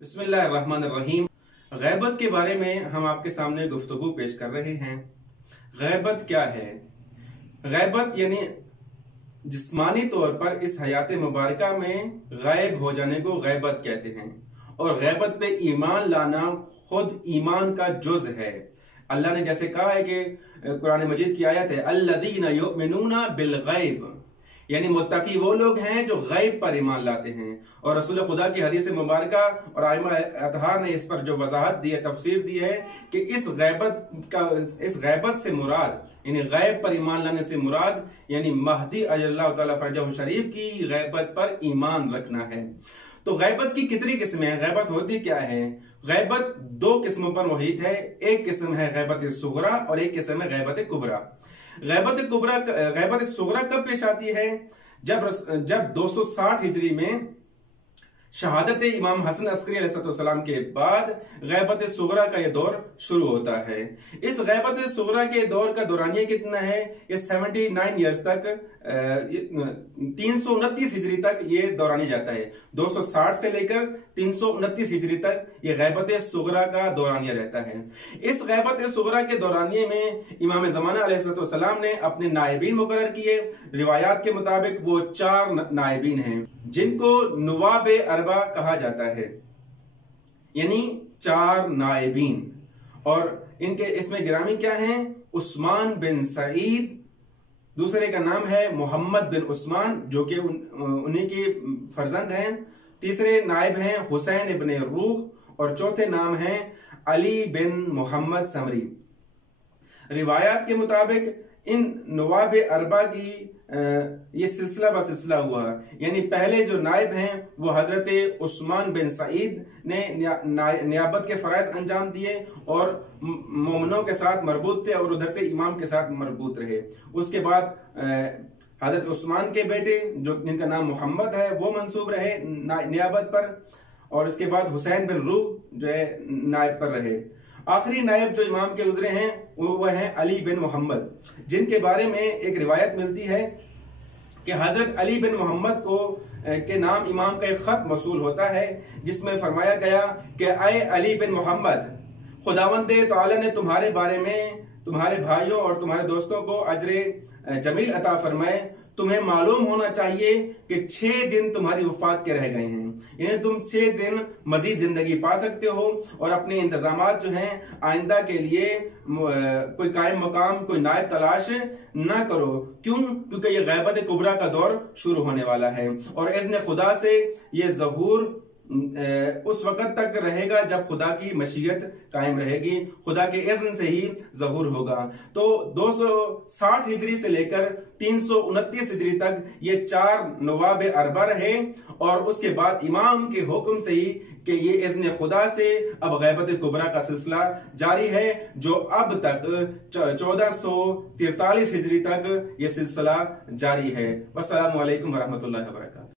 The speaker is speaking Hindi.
बिस्मिल्लाहिर्रहमानिर्रहीम। गैबत के बारे में हम आपके सामने गुफ्तगू पेश कर रहे हैं। गैबत क्या है? गैबत यानी जिस्मानी तौर पर इस हयात मुबारका में गायब हो जाने को गैबत कहते हैं, और गैबत पे ईमान लाना खुद ईमान का जुज है। अल्लाह ने जैसे कहा है कि कुरान मजीद की आयत है, अल्लज़ीना युमिनूना बिल गैब, यानी मुत्तकी वो लोग हैं जो गैब पर ईमान लाते हैं। और रसूल खुदा की हदीस मुबारका और आइमा अतहार ने इस पर जो वजाहत दी है, तफसीर दी है कि इस गैबत से मुराद यानी गैब पर ईमान लाने से मुराद यानी महदी अल्लाह ताला फरजहु शरीफ की गैबत पर ईमान रखना है। तो गैबत की कितनी किस्में हैं? गैबत होती क्या है? गैबत दो किस्मों पर मुहित है। एक किस्म है गैबत सुगरा और एक किस्म है गैबत कुबरा। गैबत सुगरा कब पेश आती है? जब 260 हिजरी में शहादत इमाम हसन अस्करी अलैहिस्सलाम के बाद गैबत सुगरा का यह दौर शुरू होता है। इस गैबत सुगरा के दौर का दौरानिया कितना है? ये 79 ईयर्स तक 329 हिजरी तक ये दौरानी जाता है। 260 से लेकर 329 हिजरी तक ये गैबत सुगरा का दौरानिया रहता है। इस गैबत सुगरा के दौरानिये में इमाम ज़माना अलैहिस्सलाम ने अपने नायबीन मुकर्रर किए। रिवायात के मुताबिक वो 4 नायबीन हैं जिनको नुवाब अरबा कहा जाता है, यानी 4 नायबीन। और इनके इसमें गिरामी क्या हैं? उस्मान बिन सईद, दूसरे का नाम है मोहम्मद बिन उस्मान जो कि उन्हीं के फर्जंद हैं। तीसरे नायब हैं हुसैन इब्न रूह और चौथे नाम हैं अली बिन मोहम्मद समरी। रिवायात के मुताबिक इन नवाब अरबा की ये सिलसिला ब सिलसिला हुआ, यानी पहले जो नायब हैं वो हजरत उस्मान बिन सईद ने नियाबत के फराइज अंजाम दिए और मोमिनों के साथ मरबूत थे और उधर से इमाम के साथ मरबूत रहे। उसके बाद हजरत उस्मान के बेटे जो जिनका नाम मोहम्मद है वो मंसूब रहे नियाबत पर, और उसके बाद हुसैन बिन रूह जो है नायब पर रहे। आखिरी नायब जो इमाम के गुजरे हैं वो हैं अली बिन मोहम्मद, जिनके बारे में एक रिवायत मिलती है कि हजरत अली बिन मोहम्मद को के नाम इमाम का एक खत मसूल होता है जिसमें फरमाया गया कि अय अली बिन मोहम्मद, खुदावंद तआला ने तुम्हारे बारे में तुम्हारे भाइयों और तुम्हारे दोस्तों को अजर जमील अता फरमाए। तुम्हें मालूम होना चाहिए कि 6 दिन तुम्हारी वफात के रह गए हैं, यानी तुम 6 दिन मजीद जिंदगी पा सकते हो और अपने इंतजामात जो हैं आइंदा के लिए कोई कायम मकाम कोई नायब तलाश ना करो। क्यों? क्योंकि ये गैबत कुबरा का दौर शुरू होने वाला है और इज़्न खुदा से ये ज़हूर उस वक्त तक रहेगा जब खुदा की मशीयत कायम रहेगी, खुदा के इज़्न से ही ज़हूर होगा। तो 260 हिजरी से लेकर 329 हिजरी तक ये 4 नवाब अरबा रहे और उसके बाद इमाम के हुक्म से ही कि ये इज़्न खुदा से अब गैबत कुबरा का सिलसिला जारी है, जो अब तक 1443 हिजरी तक ये सिलसिला जारी है। वस्सलामु अलैकुम वरहमतुल्लाहि वबरकातुहू।